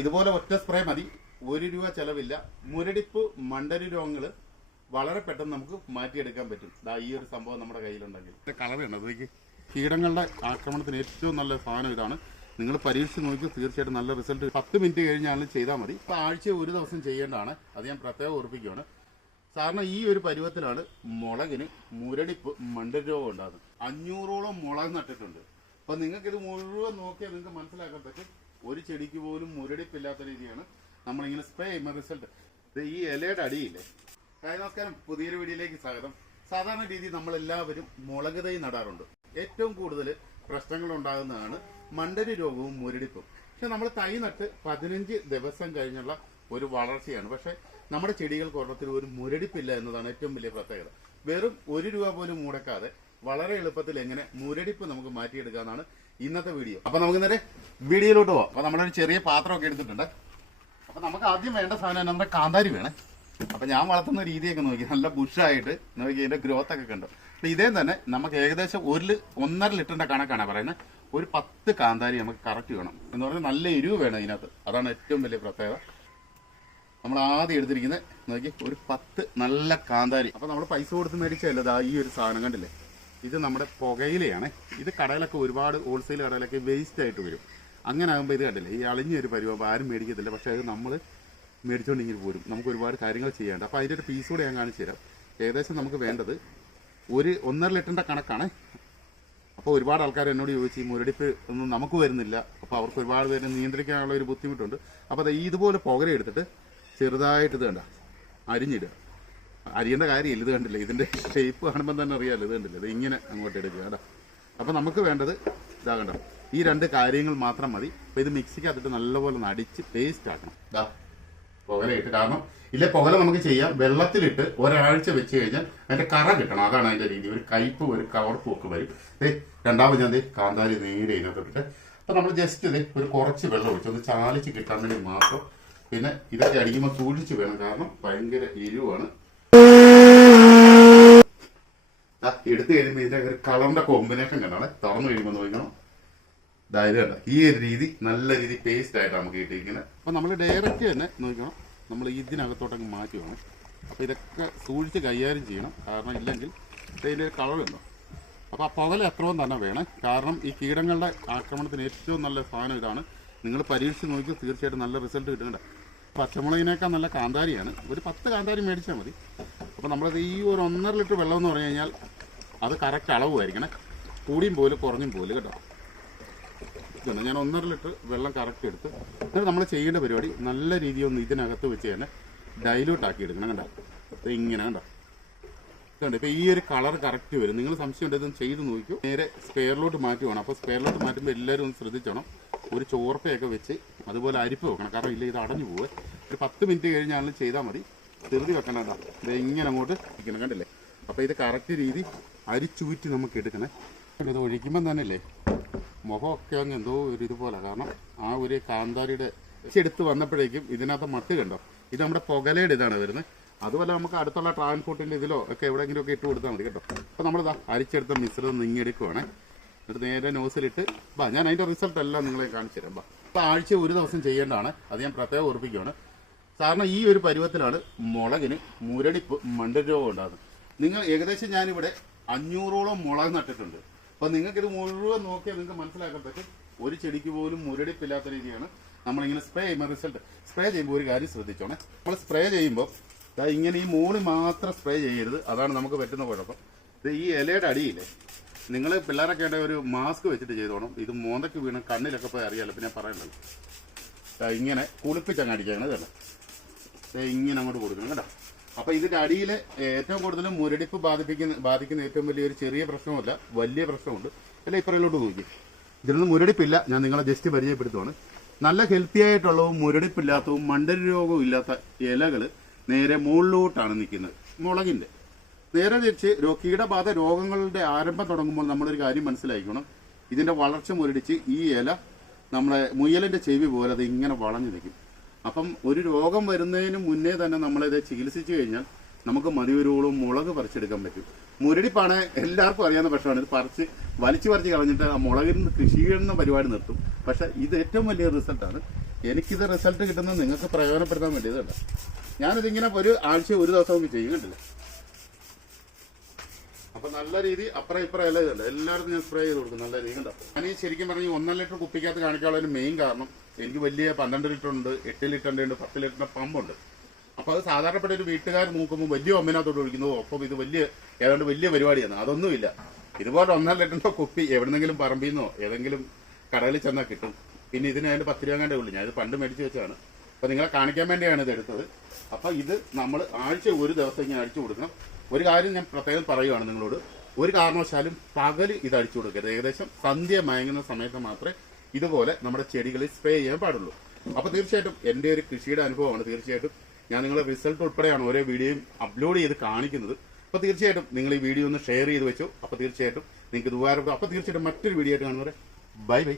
ഇതുപോലെ ഒറ്റ സ്പ്രേ മതി, ₹1 ചെലവില്ല. മുരടിപ്പ് മണ്ടരി രോഗങ്ങൾ വളരെ പെട്ടെന്ന് നമുക്ക് മാറ്റിയെടുക്കാൻ പറ്റും. ഈ ഒരു സംഭവം നമ്മുടെ കയ്യിലുണ്ടെങ്കിൽ കളറുണ്ട്. അതൊക്കെ കീടങ്ങളുടെ ആക്രമണത്തിന് ഏറ്റവും നല്ല സാധനം ഇതാണ്. നിങ്ങൾ പരീക്ഷിച്ച് നോക്കി, തീർച്ചയായിട്ടും നല്ല റിസൾട്ട് 10 മിനിറ്റ് കഴിഞ്ഞാലും ചെയ്താൽ മതി. ഇപ്പോൾ ആഴ്ച ഒരു ദിവസം ചെയ്യേണ്ടതാണ്. അത് ഞാൻ പ്രത്യേകം ഓർപ്പിക്കുകയാണ്. സാറിന് ഈ ഒരു പരുവത്തിലാണ് മുളകിന് മുരടിപ്പ് മണ്ടരി രോഗം ഉണ്ടാകുന്നത്. 500ഓളം മുളക് നട്ടിട്ടുണ്ട്. അപ്പം നിങ്ങൾക്കിത് മുഴുവൻ നോക്കിയാൽ നിങ്ങൾക്ക് മനസ്സിലാക്കാൻ പറ്റും, ഒരു ചെടിക്ക് പോലും മുരടിപ്പില്ലാത്ത രീതിയാണ് നമ്മളിങ്ങനെ സ്പ്രേ ചെയ്യുമ്പോൾ റിസൾട്ട്. ഈ ഇലയുടെ അടിയില്ലേ. നമസ്കാരം, പുതിയൊരു വീഡിയോയിലേക്ക് സ്വാഗതം. സാധാരണ രീതി നമ്മളെല്ലാവരും മുളക് തൈ നടാറുണ്ട്. ഏറ്റവും കൂടുതൽ പ്രശ്നങ്ങൾ ഉണ്ടാകുന്നതാണ് മണ്ടരി രോഗവും മുരടിപ്പും. പക്ഷെ നമ്മൾ തൈ നട്ട് 15 ദിവസം കഴിഞ്ഞുള്ള ഒരു വളർച്ചയാണ്. പക്ഷെ നമ്മുടെ ചെടികൾക്ക് ഒരെണ്ണത്തിൽ ഒരു മുരടിപ്പില്ല എന്നതാണ് ഏറ്റവും വലിയ പ്രത്യേകത. വെറും ₹1 പോലും മുടക്കാതെ വളരെ എളുപ്പത്തിൽ എങ്ങനെ മുരടിപ്പ് നമുക്ക് മാറ്റിയെടുക്കാന്നാണ് ഇന്നത്തെ വീഡിയോ. അപ്പൊ നമുക്ക് നേരെ വീഡിയോയിലോട്ട് പോവാം. അപ്പൊ നമ്മളൊരു ചെറിയ പാത്രമൊക്കെ എടുത്തിട്ടുണ്ട്. അപ്പൊ നമുക്ക് ആദ്യം വേണ്ട സാധനം നമ്മുടെ കാന്താരി വേണേ. അപ്പൊ ഞാൻ വളർത്തുന്ന രീതിയൊക്കെ നോക്കി, നല്ല ബുഷായിട്ട് നോക്കി, ഇതിന്റെ ഗ്രോത്ത് ഒക്കെ കണ്ടു. അപ്പൊ ഇതേ തന്നെ നമുക്ക് ഏകദേശം 1.5 ലിറ്ററിന്റെ കണക്കാണ് പറയുന്നത്. ഒരു 10 കാന്താരി നമുക്ക് കറക്റ്റ് വേണം എന്ന് പറഞ്ഞാൽ നല്ല എരിവ് വേണം ഇതിനകത്ത്. അതാണ് ഏറ്റവും വലിയ പ്രത്യേകത. നമ്മൾ ആദ്യം എടുത്തിരിക്കുന്നത് നോക്കി, ഒരു 10 നല്ല കാന്താരി. അപ്പൊ നമ്മൾ പൈസ കൊടുത്ത് മേടിച്ചല്ല ഈ ഒരു സാധനം കണ്ടില്ലേ. ഇത് നമ്മുടെ പുകയിലയാണ്. ഇത് കടയിലൊക്കെ ഒരുപാട് ഹോൾസെയിൽ കടയിലൊക്കെ വേസ്റ്റ് ആയിട്ട് വരും. അങ്ങനെ ആകുമ്പോൾ ഇത് കണ്ടില്ലേ, ഈ അളിഞ്ഞൊരു പരിവം ആരും മേടിക്കത്തില്ല. പക്ഷെ അത് നമ്മൾ മേടിച്ചുകൊണ്ടിങ്ങനെ പോരും. നമുക്ക് ഒരുപാട് കാര്യങ്ങൾ ചെയ്യാണ്ട്. അപ്പോൾ അതിൻ്റെ ഒരു പീസ് കൂടെ ഞാൻ കാണിച്ചു തരാം. ഏകദേശം നമുക്ക് വേണ്ടത് ഒരു 1.5 ലിറ്ററിൻ്റെ കണക്കാണ്. അപ്പോൾ ഒരുപാട് ആൾക്കാർ എന്നോട് ചോദിച്ചു, ഈ മുരടിപ്പ് ഒന്നും നമുക്ക് വരുന്നില്ല. അപ്പോൾ അവർക്ക് ഒരുപാട് പേര് നിയന്ത്രിക്കാനുള്ള ഒരു ബുദ്ധിമുട്ടുണ്ട്. അപ്പോൾ അത് ഇതുപോലെ പുകര എടുത്തിട്ട് ചെറുതായിട്ട് ഇത് കണ്ട അരിഞ്ഞിടുക. അരിയേണ്ട കാര്യമില്ല. ഇത് കണ്ടില്ലേ, ഇതിൻ്റെ ഷേപ്പ് കാണുമ്പോൾ തന്നെ അറിയാമല്ലോ. ഇത് കണ്ടില്ലേ, ഇത് ഇങ്ങനെ അങ്ങോട്ട് എടുക്കുക കേട്ടോ. അപ്പോൾ നമുക്ക് വേണ്ടത് ഇതാ കണ്ടോ, ഈ 2 കാര്യങ്ങൾ മാത്രം മതി. അപ്പോൾ ഇത് മിക്സിക്കകത്തിട്ട് നല്ലപോലെ ഒന്ന് അടിച്ച് പേസ്റ്റ് ആക്കണം. പുകലയിട്ട്, കാരണം ഇല്ല പുകല നമുക്ക് ചെയ്യാം. വെള്ളത്തിലിട്ട് ഒരാഴ്ച വെച്ച് കഴിഞ്ഞാൽ അതിന്റെ കറ കിട്ടണം. അതാണ് അതിന്റെ രീതി. ഒരു കയ്പ്, ഒരു കവർപ്പും ഒക്കെ വരും. രണ്ടാമത് ഞാൻ കാന്താരി നേരെ ഇതിനകത്തിട്ട്, അപ്പൊ നമ്മൾ ജസ്റ്റ് ഒരു കുറച്ച് വെള്ളം ഒഴിച്ച് ഒന്ന് ചാലിച്ച് കിട്ടാൻ വേണ്ടി മാത്രം. പിന്നെ ഇതൊക്കെ അടിക്കുമ്പോൾ സൂക്ഷിച്ച് വേണം, കാരണം ഭയങ്കര എരിവാണ്. എടുത്തു കഴിയുമ്പോൾ ഇതിന്റെ ഒരു കളറിന്റെ കോമ്പിനേഷൻ കണ്ടാണ്. തുറന്നു കഴിയുമ്പോൾ നോക്കണം, അതായത് കണ്ട ഈ ഒരു രീതി നല്ല രീതി പേസ്റ്റ് ആയിട്ട് നമുക്ക് കിട്ടിയിരിക്കുന്നത്. അപ്പൊ നമ്മൾ ഡയറക്റ്റ് തന്നെ നോക്കണം, നമ്മൾ ഇതിനകത്തോട്ടങ്ങ് മാറ്റി വേണം. അപ്പൊ ഇതൊക്കെ സൂക്ഷിച്ച് കൈകാര്യം ചെയ്യണം, കാരണം ഇല്ലെങ്കിൽ ഇതിൻ്റെ ഒരു കളറുണ്ടോ. അപ്പൊ ആ പുകല എത്രയും തന്നെ വേണം, കാരണം ഈ കീടങ്ങളുടെ ആക്രമണത്തിന് ഏറ്റവും നല്ല സാധനം ഇതാണ്. നിങ്ങൾ പരീക്ഷിച്ച് നോക്കി, തീർച്ചയായിട്ടും നല്ല റിസൾട്ട് കിട്ടുന്നുണ്ട്. പച്ചമുളകിനേക്കാൾ നല്ല കാന്താരിയാണ്. ഒരു 10 കാന്താരി മേടിച്ചാൽ മതി. അപ്പോൾ നമ്മളത് ഈ ഒരു 1.5 ലിറ്റർ വെള്ളം എന്ന് പറഞ്ഞു കഴിഞ്ഞാൽ അത് കറക്റ്റ് അളവുമായിരിക്കണം. കൂടിയും പോലും കുറഞ്ഞും പോലും കേട്ടോ. ഇതാണ് ഞാൻ 1.5 ലിറ്റർ വെള്ളം കറക്റ്റ് എടുത്ത്. എന്നിട്ട് നമ്മൾ ചെയ്യേണ്ട പരിപാടി നല്ല രീതിയിൽ ഒന്ന് ഇതിനകത്ത് വെച്ച് തന്നെ ഡൈലൂട്ട് ആക്കി എടുക്കണം. കണ്ടോ, ഇങ്ങനെ കണ്ടോ, കണ്ടോ. ഇപ്പോൾ ഈ ഒരു കളർ കറക്റ്റ് വരും. നിങ്ങൾ സംശയം ഉണ്ടെങ്കിൽ ചെയ്ത് നോക്കൂ. നേരെ സ്പെയറിലോട്ട് മാറ്റി വേണം. അപ്പോൾ സ്പെയറിലോട്ട് മാറ്റുമ്പോൾ എല്ലാവരും ഒന്ന് ശ്രദ്ധിച്ചോണം. ഒരു ചോർപ്പയൊക്കെ വെച്ച് അതുപോലെ അരിപ്പ് വെക്കണം, കാരണം ഇല്ല ഇത് അടഞ്ഞു പോവുക. ഒരു 10 മിനിറ്റ് കഴിഞ്ഞാലും ചെയ്താൽ മതി. ധൃതി വെക്കണ്ട. ഇത് ഇങ്ങനെ അങ്ങോട്ട് ഇരിക്കണം, കണ്ടില്ലേ. അപ്പോൾ ഇത് കറക്റ്റ് രീതി അരിച്ചൂറ്റി നമുക്ക് എടുക്കണേ. ഇത് ഒഴിക്കുമ്പം തന്നെ അല്ലേ മുഖമൊക്കെ അങ്ങ് എന്തോ ഒരു ഇതുപോലെ, കാരണം ആ ഒരു കാന്താരിയുടെ എടുത്ത് വന്നപ്പോഴേക്കും ഇതിനകത്ത് മട്ട് കണ്ടോ. ഇത് നമ്മുടെ പുകലയുടെ ഇതാണ് വരുന്നത്. അതുപോലെ നമുക്ക് അടുത്തുള്ള ട്രാൻസ്പോർട്ടിൻ്റെ ഇതിലോ ഒക്കെ എവിടെയെങ്കിലും ഒക്കെ ഇട്ട് കൊടുത്താൽ മതി കേട്ടോ. അപ്പോൾ നമ്മളിതാ അരിച്ചെടുത്ത മിശ്രിതം നിങ്ങിയെടുക്കുവാണേ. എന്നിട്ട് നേരെ നോസിലിട്ട് ഞാൻ അതിൻ്റെ റിസൾട്ട് എല്ലാം നിങ്ങളെ കാണിച്ചു തരാം. അപ്പോൾ ആഴ്ച ഒരു ദിവസം ചെയ്യേണ്ടതാണ്. അത് ഞാൻ പ്രത്യേകം ഓർപ്പിക്കുകയാണ്. സാറിന് ഈ ഒരു പരുവത്തിലാണ് മുളകിന് മുരടിപ്പ് മണ്ടരി രോഗം ഉണ്ടാകുന്നത്. നിങ്ങൾ ഏകദേശം ഞാനിവിടെ 500ഓളം മുളക് നട്ടിട്ടുണ്ട്. അപ്പോൾ നിങ്ങൾക്കിത് മുഴുവൻ നോക്കിയാൽ നിങ്ങൾക്ക് മനസ്സിലാക്കാൻ പറ്റും, ഒരു ചെടിക്ക് പോലും മുരടിപ്പില്ലാത്ത രീതിയാണ് നമ്മളിങ്ങനെ സ്പ്രേ ചെയ്യുമ്പോൾ റിസൾട്ട്. സ്പ്രേ ചെയ്യുമ്പോൾ ഒരു കാര്യം ശ്രദ്ധിച്ചോണേ, നമ്മൾ സ്പ്രേ ചെയ്യുമ്പോൾ ഇങ്ങനെ ഈ മൂളി മാത്രം സ്പ്രേ ചെയ്യരുത്. അതാണ് നമുക്ക് പറ്റുന്ന കുഴപ്പം. ഇത് ഈ ഇലയുടെ അടിയില്ലേ, നിങ്ങൾ പിള്ളേരൊക്കെ ആയിട്ട് ഒരു മാസ്ക് വെച്ചിട്ട് ചെയ്തോണം. ഇത് മോന്തയ്ക്ക് വീണ് കണ്ണിലൊക്കെ പോയി അറിയാമല്ലോ, പിന്നെ പറയണ്ടല്ലോ. ഇങ്ങനെ കുളിപ്പിച്ചങ്ങ് അടിക്കുകയാണ് കേട്ടോ. ഇങ്ങനെ അങ്ങോട്ട് കൊടുക്കണം കേട്ടോ. അപ്പോൾ ഇതിൻ്റെ അടിയിൽ ഏറ്റവും കൂടുതൽ മുരടിപ്പ് ബാധിക്കുന്ന ഏറ്റവും വലിയൊരു ചെറിയ പ്രശ്നമല്ല, വലിയ പ്രശ്നമുണ്ട്. അല്ല ഇപ്പറയിലോട്ട് നോക്കി, ഇതിനൊന്നും മുരടിപ്പില്ല. ഞാൻ നിങ്ങളെ ജസ്റ്റ് പരിചയപ്പെടുത്തുവാണ്. നല്ല ഹെൽത്തി ആയിട്ടുള്ളതും മുരടിപ്പില്ലാത്തതും മണ്ടരി രോഗവും ഇല്ലാത്ത ഇലകൾ നേരെ മുകളിലോട്ടാണ് നിൽക്കുന്നത്. മുളകിൻ്റെ നേരെ തിരിച്ച് കീടബാധ രോഗങ്ങളുടെ ആരംഭം തുടങ്ങുമ്പോൾ നമ്മളൊരു കാര്യം മനസ്സിലാക്കണം, ഇതിൻ്റെ വളർച്ച മുരടിച്ച് ഈ ഇല നമ്മളെ മുയലിൻ്റെ ചെവി പോലെ അത് ഇങ്ങനെ വളഞ്ഞു നിൽക്കും. അപ്പം ഒരു രോഗം വരുന്നതിന് മുന്നേ തന്നെ നമ്മളിത് ചികിത്സിച്ചു കഴിഞ്ഞാൽ നമുക്ക് മതിവരോളം മുളക് പറിച്ചെടുക്കാൻ പറ്റും. മുരടിപ്പാണ് എല്ലാവർക്കും അറിയാവുന്ന പ്രശ്നമാണ്. ഇത് വലിച്ചു പറിച്ച് കളഞ്ഞിട്ട് ആ മുളകിൽ നിന്ന് കൃഷി ചെയ്യുന്ന പരിപാടി നിർത്തും. പക്ഷെ ഇത് ഏറ്റവും വലിയ റിസൾട്ടാണ്. എനിക്കിത് റിസൾട്ട് കിട്ടുന്നത് നിങ്ങൾക്ക് പ്രയോജനപ്പെടുത്താൻ വേണ്ടി ഇതുണ്ട്. ഞാനിതിങ്ങനെ ഒരു ആഴ്ച ഒരു ദിവസം ചെയ്യും, കണ്ടില്ല. അപ്പൊ നല്ല രീതി അപ്പുറം ഇപ്പുറം എല്ലാം ഇതുണ്ട്, എല്ലായിടത്തും ഞാൻ സ്പ്രേ ചെയ്ത് കൊടുക്കും നല്ല രീതി കണ്ടോ. ഞാൻ ഈ ശരിക്കും പറഞ്ഞ് 1.5 ലിറ്റർ കുപ്പിക്കകത്ത് കാണിക്കാനുള്ള ഒരു മെയിൻ കാരണം എനിക്ക് വലിയ 12 ലിറ്റർ ഉണ്ട്, 8 ലിറ്ററിന്റെ ഉണ്ട്, 10 ലിറ്ററിന്റെ പമ്പുണ്ട്. അപ്പൊ അത് സാധാരണപ്പെട്ട ഒരു വീട്ടുകാർ നോക്കുമ്പോൾ വലിയ പമ്പിനകത്തോട്ട് ഒഴിക്കുന്നത്, ഒപ്പം ഇത് ഏതാണ്ട് വലിയ പരിപാടിയാണ്. അതൊന്നുമില്ല. ഇതുപോലെ 1.5 ലിറ്ററിന്റെ കുപ്പി എവിടെന്നെങ്കിലും പറമ്പിൽ നിന്നോ ഏതെങ്കിലും കടയിൽ ചെന്നാൽ കിട്ടും. പിന്നെ ഇതിന് അതിന്റെ 10 രൂപ കണ്ടേ ഉള്ളൂ. ഞാൻ ഇത് പണ്ട് മേടിച്ച് വെച്ചാണ്. അപ്പൊ നിങ്ങളെ കാണിക്കാൻ വേണ്ടിയാണ് ഇത് എടുത്തത്. അപ്പൊ ഇത് നമ്മൾ ആഴ്ച ഒരു ദിവസം ഇങ്ങനെ അടിച്ചു കൊടുക്കണം. ഒരു കാര്യം ഞാൻ പ്രത്യേകം പറയുകയാണ് നിങ്ങളോട്, ഒരു കാരണവശാലും പകല് ഇത് അടിച്ചു കൊടുക്കരുത്. ഏകദേശം സന്ധ്യ മയങ്ങുന്ന സമയത്ത് മാത്രമേ ഇതുപോലെ നമ്മുടെ ചെടികളിൽ സ്പ്രേ ചെയ്യാൻ പാടുള്ളൂ. അപ്പൊ തീർച്ചയായിട്ടും എന്റെ ഒരു കൃഷിയുടെ അനുഭവമാണ്. തീർച്ചയായിട്ടും ഞാൻ നിങ്ങളെ റിസൾട്ട് ഉൾപ്പെടെയാണ് ഓരോ വീഡിയോയും അപ്ലോഡ് ചെയ്ത് കാണിക്കുന്നത്. അപ്പൊ തീർച്ചയായിട്ടും നിങ്ങൾ ഈ വീഡിയോ ഒന്ന് ഷെയർ ചെയ്ത് വെച്ചു. അപ്പൊ തീർച്ചയായിട്ടും നിങ്ങൾക്ക് ഇത് ഉപകാരപ്പെടും. അപ്പൊ തീർച്ചയായിട്ടും മറ്റൊരു വീഡിയോ ആയിട്ട് കാണുന്നവരെ ബൈ ബൈ.